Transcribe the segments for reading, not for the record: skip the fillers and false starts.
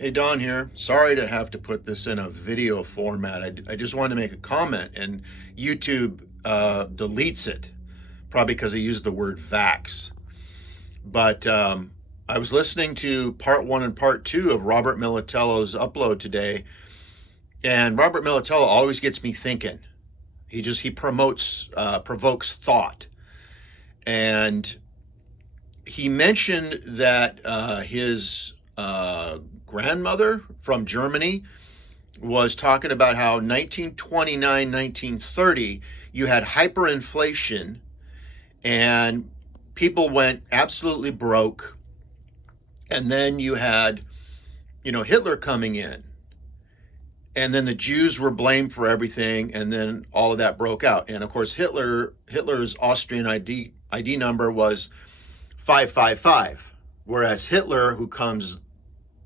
Hey, Don here. Sorry to have to put this in a video format. I just wanted to make a comment, and YouTube deletes it, probably because I used the word vax. But I was listening to part 1 and part 2 of Robert Militello's upload today, and Robert Militello always gets me thinking. He provokes thought, and he mentioned that his grandmother from Germany was talking about how 1929, 1930, you had hyperinflation and people went absolutely broke. And then you had, Hitler coming in. And then the Jews were blamed for everything, and then all of that broke out. And of course, Hitler's Austrian ID number was 555, whereas Hitler, who comes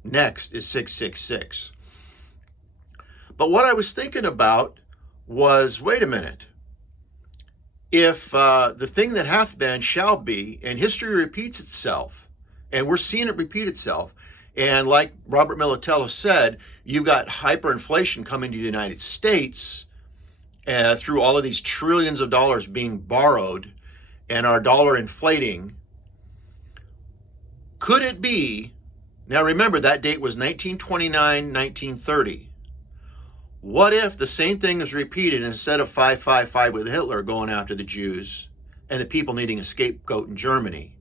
next, is 666. But what I was thinking about was, wait a minute. If the thing that hath been shall be, and history repeats itself, and we're seeing it repeat itself, and like Robert Militello said, you've got hyperinflation coming to the United States through all of these trillions of dollars being borrowed and our dollar inflating. Could it be, now remember that date was 1929, 1930. What if the same thing is repeated instead of 555 with Hitler going after the Jews and the people needing a scapegoat in Germany?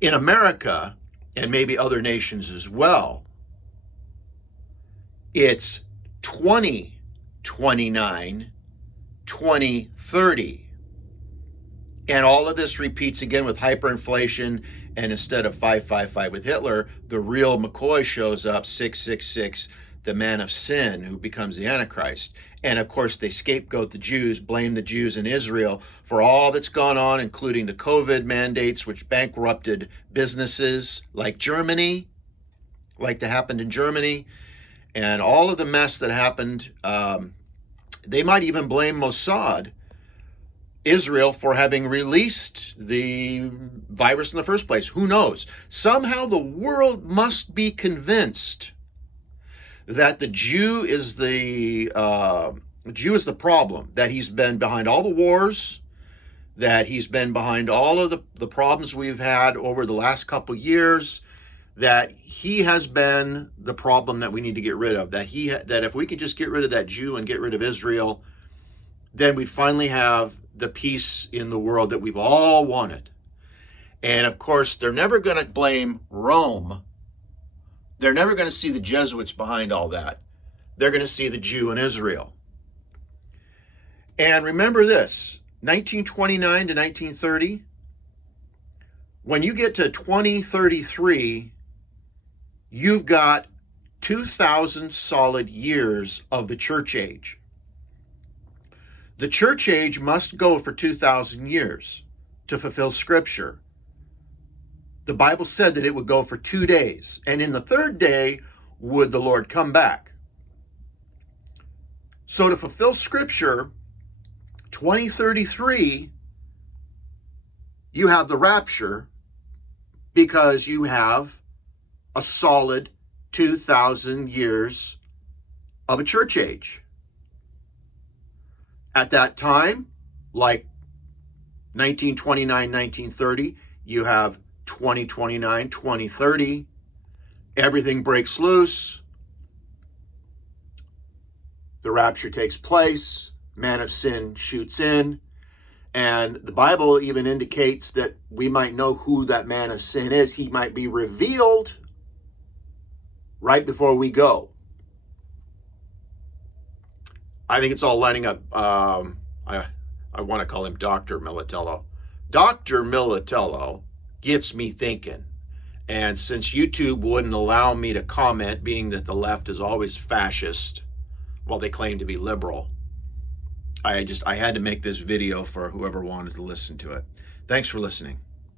In America, and maybe other nations as well, it's 2029, 2030. And all of this repeats again with hyperinflation, and instead of 555 with Hitler, the real McCoy shows up, 666, the man of sin who becomes the Antichrist. And of course, they scapegoat the Jews, blame the Jews in Israel for all that's gone on, including the COVID mandates, which bankrupted businesses like Germany, like that happened in Germany, and all of the mess that happened. They might even blame Mossad, Israel, for having released the virus in the first place. Who knows? Somehow the world must be convinced that the Jew is the problem, that he's been behind all the wars, that he's been behind all of the problems we've had over the last couple years, that he has been the problem that we need to get rid of, that if we could just get rid of that Jew and get rid of Israel, then we'd finally have the peace in the world that we've all wanted. And of course, they're never going to blame Rome. They're never going to see the Jesuits behind all that. They're going to see the Jew in Israel. And remember this, 1929 to 1930, when you get to 2033, you've got 2,000 solid years of the church age. The church age must go for 2,000 years to fulfill Scripture. The Bible said that it would go for 2 days, and in the third day would the Lord come back. So to fulfill Scripture, 2033, you have the rapture, because you have a solid 2,000 years of a church age. At that time, like 1929, 1930, you have 2029, 2030, everything breaks loose, the rapture takes place, man of sin shoots in, and the Bible even indicates that we might know who that man of sin is. He might be revealed right before we go. I think it's all lining up. I want to call him Dr. Militello. Dr. Militello gets me thinking. And since YouTube wouldn't allow me to comment, being that the left is always fascist, while they claim to be liberal, I had to make this video for whoever wanted to listen to it. Thanks for listening.